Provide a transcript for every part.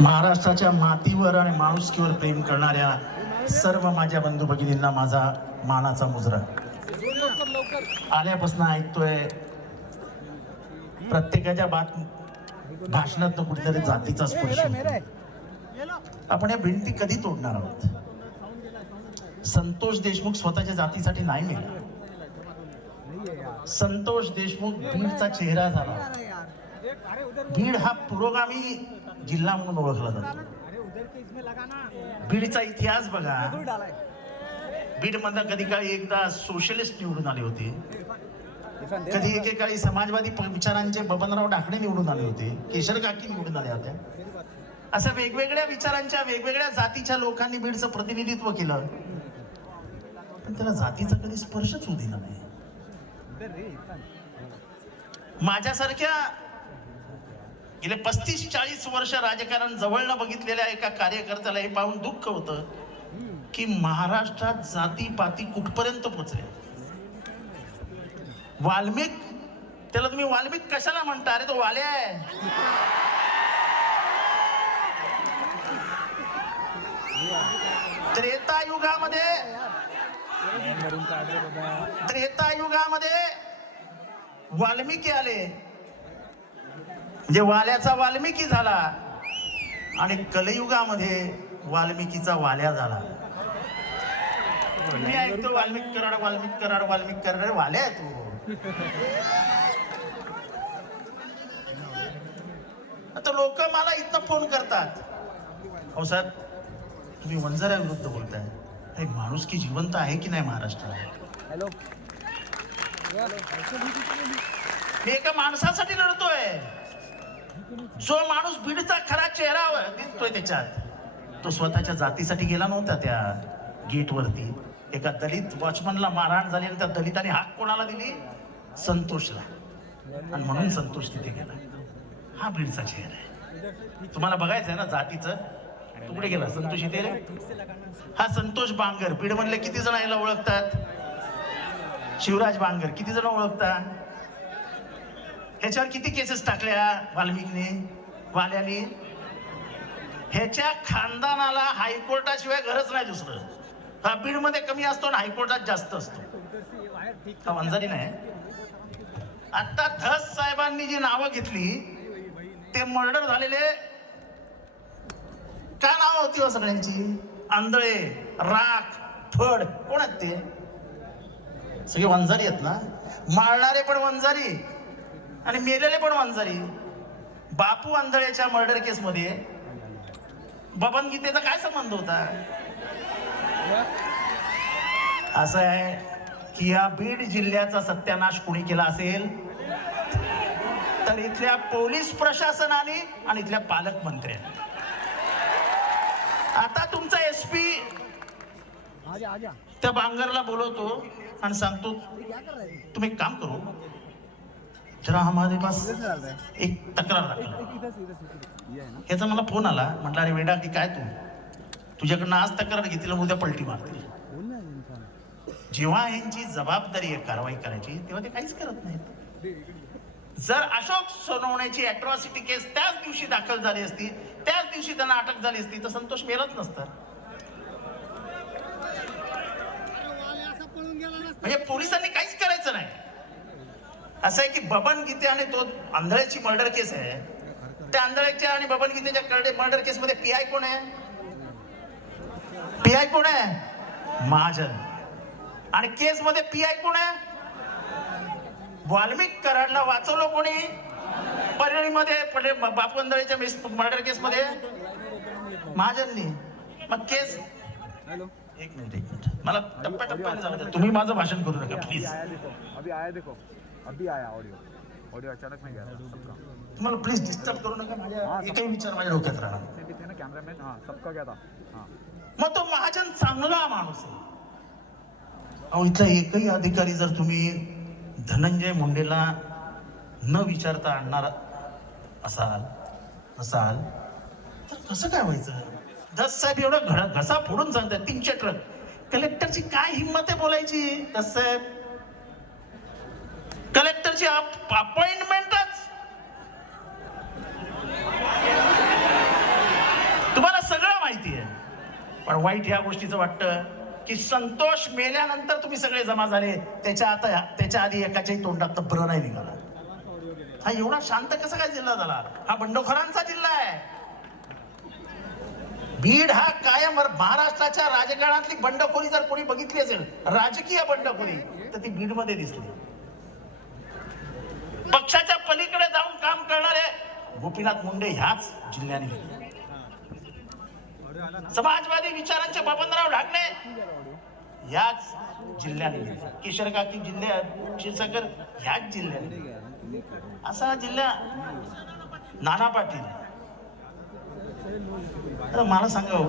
महाराष्ट्राच्या मातीवर आणि माणुसकीवर प्रेम करणाऱ्या सर्व माझ्या बंधू भगिनींना माझा मानाचा मुजरा. आल्यापासून ऐकतोय प्रत्येकाच्या बात भाषणात कुठेतरी जातीचा स्पर्श आपण या भिंती कधी तोडणार आहोत? संतोष देशमुख स्वतःच्या जातीसाठी नाही मेला. संतोष देशमुख बीडचा चेहरा झाला. बीड हा पुरोगामी जिल्हा म्हणून ओळखला जातो. बीडचा इतिहास बघा. बीड मधनं कधी काळी एकदा सोशलिस्ट निवडून आले होते. कधी एकेकाळी समाजवादी विचारांचे बबनराव डाकणे निवडून आले होते. केशर काकी निवडून आल्या होत्या. अशा वेगवेगळ्या विचारांच्या वेगवेगळ्या जातीच्या लोकांनी बीडचं प्रतिनिधित्व केलं. पण त्याला जातीचा कधी स्पर्शच होऊ दिला नाही. माझ्यासारख्या गेले पस्तीस चाळीस वर्ष राजकारण जवळनं बघितलेल्या एका कार्यकर्त्याला हे पाहून दुःख होतं की महाराष्ट्रात जाती पाती कुठपर्यंत पोचले? वाल्मिक? त्याला तुम्ही वाल्मिक कशाला म्हणता? अरे तो वाल्या आहे. त्रेतायुगामध्ये त्रेतायुगामध्ये वाल्मिकी आले. म्हणजे वाल्याचा वाल्मिकी झाला. आणि कलयुगामध्ये वाल्मिकीचा वाल्या झाला. मी ऐकतो वाल्मिक कराड वाल्मिक कराड वाल्मिक कराड. अरे वाल्या आहे तू. आता लोक मला इथनं फोन करतात. हो सर तुम्ही वंजाऱ्या विरुद्ध बोलताय. हे माणूस की जिवंत आहे की नाही महाराष्ट्रात? हॅलो. मी एका माणसासाठी लढतोय जो माणूस बीडचा खरा चेहरा दिसतोय त्याच्यात. तो स्वतःच्या जातीसाठी गेला नव्हता त्या गेटवरती. एका दलित वॉचमनला मारहाण झाली आणि त्या दलिताने हाक कोणाला दिली? संतोषला. आणि म्हणून संतोष तिथे गेला. हा बीडचा चेहरा आहे. तुम्हाला बघायचं आहे ना जातीचं? कुठे गेला? संतोष इथे हा संतोष बांगर. बीड मधले किती जण याला ओळखतात? शिवराज बांगर. किती जण ओळखतात ह्याच्यावर किती केसेस टाकल्या वाल्मिकने? वाल्याने? ह्याच्या खानदानाला हायकोर्टाशिवाय गरज नाही दुसरं. हा बीडमध्ये कमी असतो आणि हायकोर्टात जास्त असतो. वंजारी नाही. आता धस साहेबांनी जी नावं घेतली ते मर्डर झालेले काय नाव होती हो सगळ्यांची? आंधळे राख फड कोण आहेत ते? सगळे वंजारी आहेत ना? मारणारे पण वंजारी. आणि मेलेले पण वंजारी. बापू आंधळेच्या मर्डर केस मध्ये बबन गीतेचा काय संबंध होता? असं आहे की या बीड जिल्ह्याचा सत्यानाश कुणी केला असेल? तर इथल्या पोलीस प्रशासनाने आणि इथल्या पालकमंत्र्यांनी आता तुमचा एस पी त्या बांगरला बोलवतो आणि सांगतो क्या कर रहे थे तुम एक काम करो जरा हमारे पास एक तक्रार दाखल इधर से इधर से ये है ना? याचा मला फोन आला. म्हटलं अरे वेडा की काय तू? तुझ्याकडनं आज तक्रार घेतली उद्या पलटी मारतील. जेव्हा यांची जबाबदारी आहे कारवाई करायची तेव्हा ते काहीच करत नाहीत. जर अशोक सोनवण्याची अट्रॉसिटी केस त्याच दिवशी दाखल झाली असती त्याच दिवशी त्यांना अटक झाली असती तर संतोष मेलत नसतं. म्हणजे पोलिसांनी काहीच असं आहे की बबन गीते आणि तो आंधळ्याची मर्डर केस आहे. त्या आंधळ्याच्या आणि बबन गीतेच्या करडे मर्डर केस मध्ये पी आय कोण आहे? पी आय कोण आहे? महाजन. आणि केस मध्ये पी आय कोण आहे? वाल्मिक कराडला वाचवलं कोणी? परळीमध्ये पडे बापू आंधळेच्या मर्डर केस मध्ये. महाजननी. मग केस एक मिनिट एक मिनिट. मला टप्प्या टप्प्याने तुम्ही माझं भाषण करू नका प्लीज आया देखो. अभी आया ऑडियो ऑडियो अचानक में गया था सबका तुम्हाला प्लीज डिस्टर्ब करू नका माझ्या एकही विचार माझ्या डोक्यात राहणार भी थे ना कैमरामैन हाँ सबका गया था हाँ. मग तो महाजन चांगला माणूस आहे. अहो इथला एकही अधिकारी जर तुम्ही धनंजय मुंडेला न विचारता आणणार असाल असाल तर कसं काय व्हायचं? दस साहेब एवढं घड घसा फोडून सांगतात तीनशे ट्रक कलेक्टरची काय हिंमत आहे बोलायची? दस साहेब कलेक्टरची अपॉइंटमेंटच तुम्हाला सगळं माहिती आहे. पण वाईट ह्या गोष्टीचं वाटतं की संतोष मेल्यानंतर तुम्ही सगळे जमा झाले. त्याच्या आता त्याच्या आधी एकाच्याही तोंडात ब्र नाही निघाला. हा एवढा शांत कसा काय जिल्हा झाला? हा बंडखोरांचा जिल्हा आहे. बीड हा कायम महाराष्ट्राच्या राजकारणातली बंडखोरी जर कोणी बघितली असेल राजकीय बंडखोरी तर ती बीडमध्ये दिसली. पक्षाच्या पलीकडे जाऊन काम करणारे गोपीनाथ मुंडे ह्याच जिल्ह्याने घेतले. समाजवादी विचारांचे बबनराव ढाकणे ह्याच जिल्ह्याने घेतले. किशोर काकी जिल्ह्यात क्षीरसागर ह्याच जिल्ह्याने असा जिल्हा नाना पाटील. तर मला सांगा हो,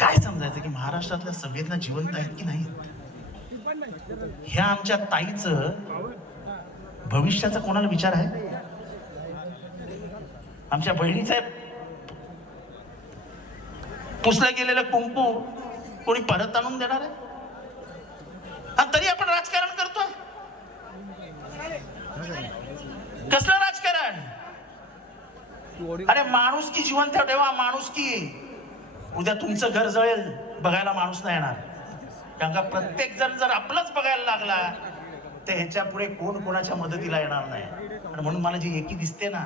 काय समजायचं की महाराष्ट्रातल्या संवेदना जिवंत आहेत की नाही ह्या आमच्या ताईचं भविष्याचा कोणाला विचार आहे? आमच्या बहिणीचा पुसलं गेलेलं कुंकू कोणी परत आणून देणार आहे? आणि तरी आपण राजकारण करतोय. कसलं राजकारण? अरे माणूस की जिवंत ठेवा माणूस की उद्या तुमचं घर जळेल बघायला माणूस नाही येणार. कारण का प्रत्येक जण जर आपलंच बघायला लागला तर ह्याच्या पुढे कोण कोणाच्या मदतीला येणार नाही. आणि म्हणून मला जी एकी दिसते ना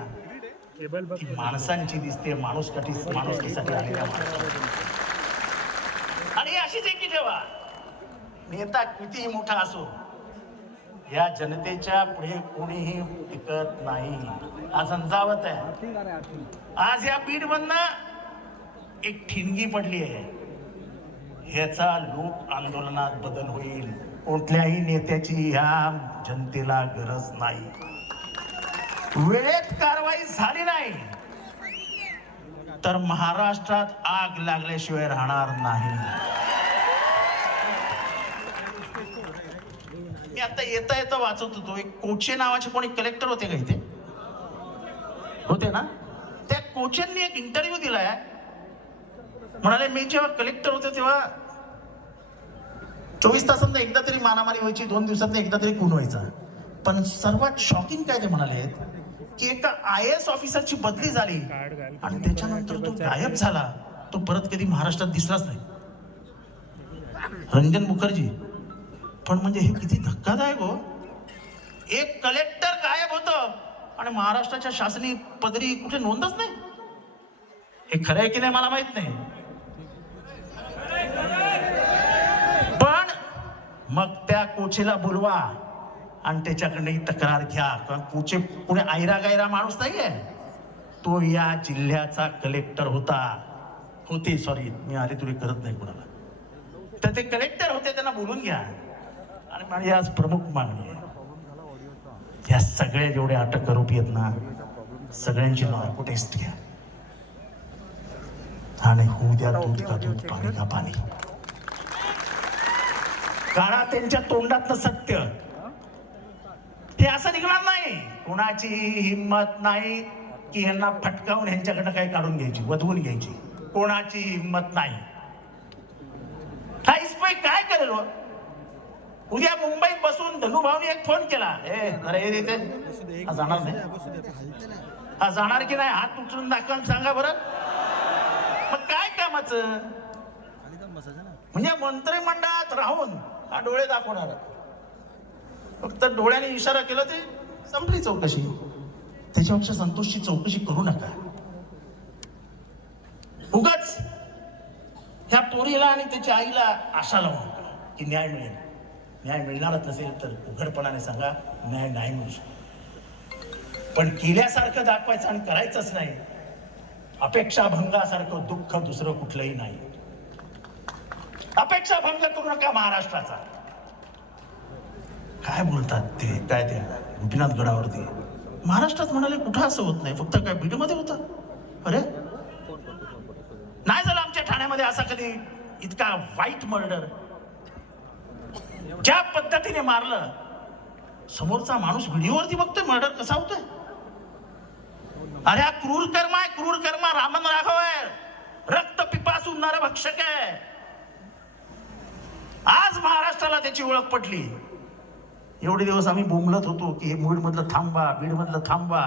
ती माणसांची दिसते माणूस आलेल्या माणसांची. आणि अशीच एकी ठेवा. नेता कितीही मोठा असो या जनतेच्या पुढे कोणीही टिकत नाही. आज अंजावत आहे. आज या बीड एक ठिणगी पडली आहे. ह्याचा लोक आंदोलनात बदल होईल. कुठल्याही नेत्याची ह्या जनतेला गरज नाही. वेळेत कारवाई झाली नाही. तर महाराष्ट्रात आग लागल्याशिवाय राहणार नाही. मी आता येता येता वाचत होतो. एक कोचे नावाचे कोणी कलेक्टर होते का इथे? होते ना? त्या कोचेंनी एक इंटरव्ह्यू दिलाय. म्हणाले मी जेव्हा कलेक्टर होते तेव्हा चोवीस तासांत एकदा तरी मारामारी व्हायची दोन दिवसात एकदा तरी खून व्हायचा. पण सर्वात शॉकिंग काय ते म्हणाले की एका आय एस ऑफिसरची बदली झाली आणि त्याच्यानंतर तो गायब झाला. तो परत कधी महाराष्ट्रात दिसलाच नाही. रंजन मुखर्जी पण म्हणजे हे किती धक्कादायक हो. एक कलेक्टर गायब होतं आणि महाराष्ट्राच्या शासनी पदरी कुठे नोंदच नाही. हे खरं आहे की नाही मला माहीत नाही पण मग त्या कोचेला बोलवा. आणि त्याच्याकडे तक्रार घ्या. कारण कोचे कुणी आयरा गायरा माणूस नाही आहे तो या जिल्ह्याचा कलेक्टर होता. होते सॉरी मी आले तुले करत नाही कुणाला. तर ते कलेक्टर होते त्यांना बोलून घ्या. आणि माझी आज प्रमुख मागणी आहे. या सगळ्या जेवढे अटक आरोपी आहेत ना सगळ्यांची नार्को टेस्ट घ्या. आणि होऊ द्या दूध का दूध पाणी का पाणी. काळा त्यांच्या तोंडातलं सत्य. हे असं निघणार नाही. कुणाची हिंमत नाही की यांना फटकावून यांच्याकडनं काही काढून घ्यायची वधवून घ्यायची. कोणाची हिंमत नाही. हा इस्पाई काय करेल हो? उद्या मुंबईत बसून धनुभावनी एक फोन केला. ए अरे हे जाणार नाही? हा जाणार की नाही? हात उचलून दाखवून सांगा बरं. मग काय कामाचं? म्हणजे मंत्रिमंडळात राहून हा डोळे दाखवणार फक्त डोळ्याने इशारा केला ते संपली चौकशी. त्याच्यापेक्षा संतोषची चौकशी करू नका. उगाच ह्या पोरीला आणि त्याच्या आईला आशा लावू नका की न्याय मिळेल. न्याय मिळणारच नसेल तर उघडपणाने सांगा न्याय नाही मिळू शकतो. पण केल्यासारखं दाखवायचं आणि करायचंच नाही. अपेक्षा भंगासारखं दुःख दुसरं कुठलंही नाही. अपेक्षा भंग करू नका महाराष्ट्राचा. काय बोलतात ते? काय ते? गोपीनाथ गडावरती. महाराष्ट्रात म्हणाले कुठं असं होत नाही? फक्त काय बीडमध्ये होतं? अरे? नाही झालं आमच्या ठाण्यामध्ये असा कधी इतका वाईट मर्डर ज्या पद्धतीने मारलं समोरचा माणूस व्हिडिओवरती बघतोय मर्डर कसा होतोय? अरे हा क्रूर कर्म आहे क्रूर कर्म रामन राघव आहे. रक्त पिपासू नरभक्षक आहे. आज महाराष्ट्राला त्याची ओळख पटली. एवढे दिवस आम्ही बोंबलत होतो की हे मूड मधलं थांबा बीड मधलं थांबा.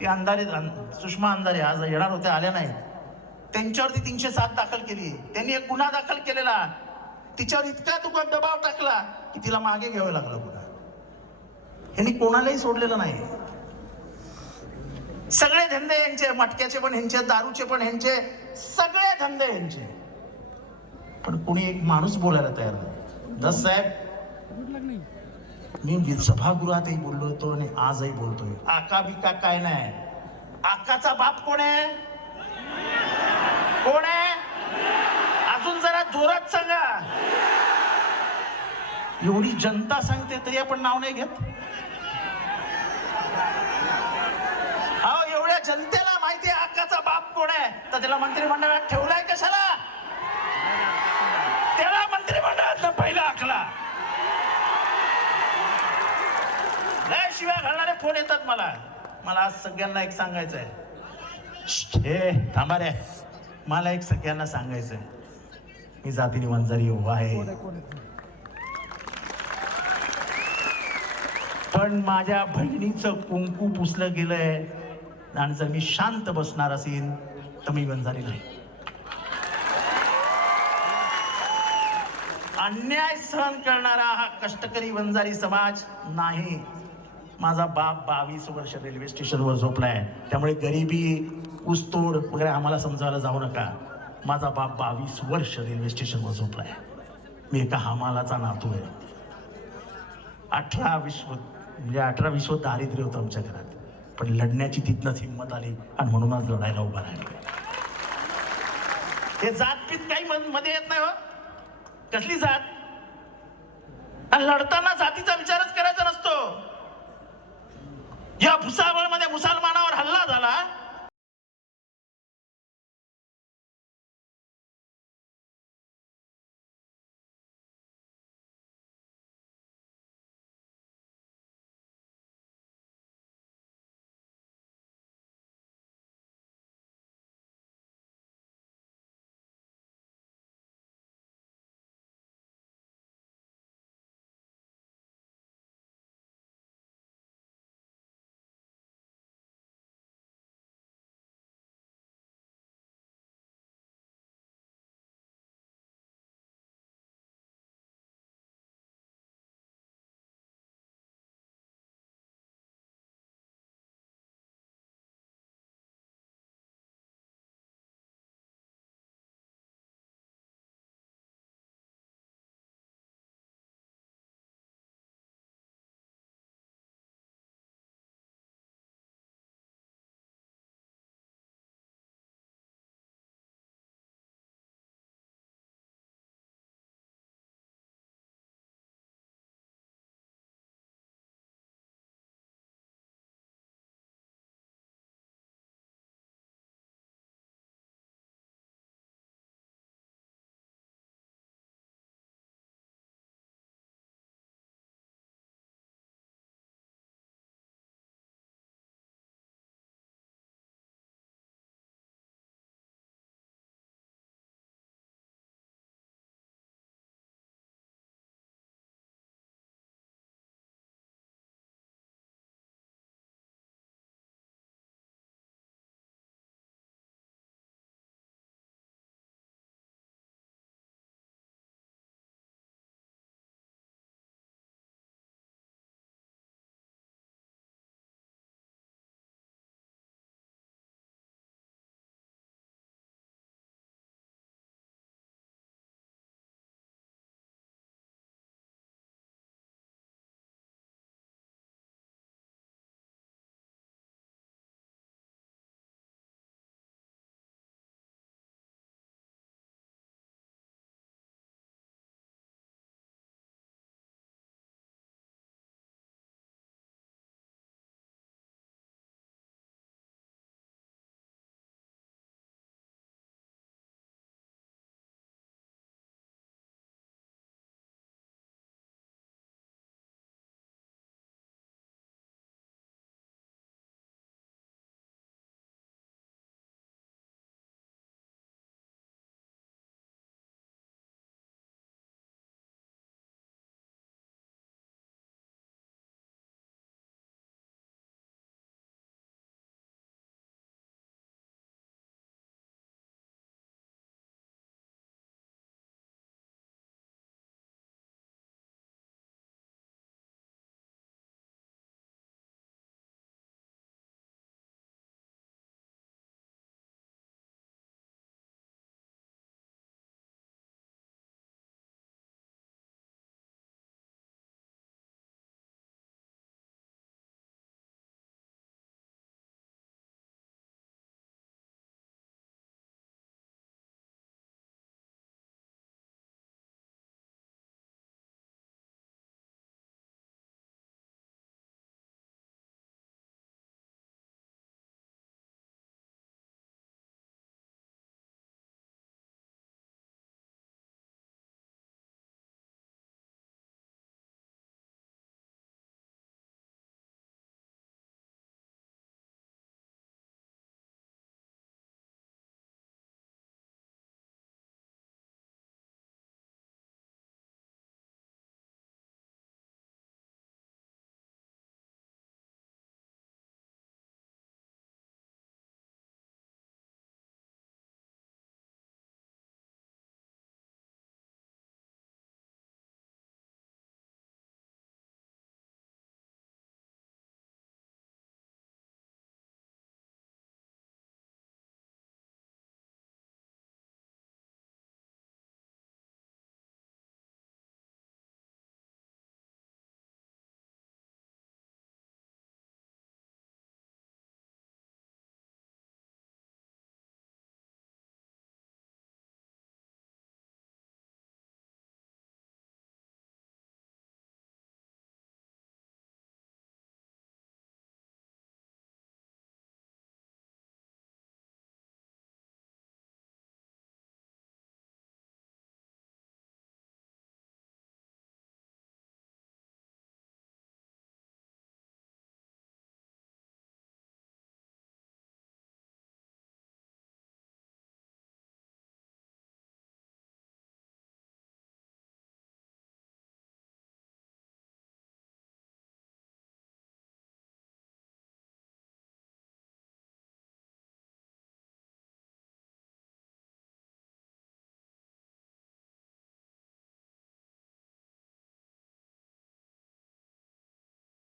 ते अंधारे सुषमा अंधारे आज येणार होत्या आल्या नाहीत. त्यांच्यावरती तीनशे सात दाखल केली. त्यांनी एक गुन्हा दाखल केलेला. तिच्यावर इतका तुका दबाव टाकला की तिला मागे घ्यावं लागलं गुन्हा यांनी कोणालाही सोडलेलं नाही. सगळे धंदे यांचे मटक्याचे पण ह्यांचे दारूचे पण ह्यांचे सगळे धंदे यांचे. पण कोणी एक माणूस बोलायला तयार नाही. दस साहेब मी सभागृहातही बोललो होतो आणि आजही बोलतोय. आका बिका काय नाही. आकाचा बाप कोण आहे? कोण आहे? अजून जरा जोरात सांगा. एवढी जनता सांगते तरी आपण नाव नाही घेत. अहो एवढ्या जनतेला माहिती आहे आकाचा बाप कोण आहे? तर त्याला मंत्रिमंडळात ठेवलाय कशाला? शिव्या घालणारे फोन येतात मला. मला आज सगळ्यांना एक सांगायचं आहे श्श्ट, हे थांबा रे. मला एक सगळ्यांना सांगायचं आहे मी जातीने वंजारी उभा आहे. पण माझ्या बहिणीचं कुंकू पुसलं गेलंय. आणि जर मी शांत बसणार असेल तर मी वंजारी नाही. अन्याय सहन करणारा हा कष्टकरी वंजारी समाज नाही. माझा बाप बावीस वर्ष रेल्वे स्टेशनवर झोपलाय. त्यामुळे गरिबी ऊसतोड वगैरे आम्हाला समजायला जाऊ नका. माझा बाप बावीस वर्ष रेल्वे स्टेशनवर झोपलाय. मी एका हमालाचा नातू आहे. अठरा विश्व म्हणजे अठरा विश्व दारिद्र्य होतं आमच्या घरात. पण लढण्याची तिथनंच हिंमत आली आणि म्हणूनच लढायला उभा राहिलो. हे जातपीत काही मध्ये येत नाही हो. कसली जात? आणि लढताना जातीचा विचारच करायचा नसतो. या भुसावळमध्ये मुसलमानावर हल्ला झाला.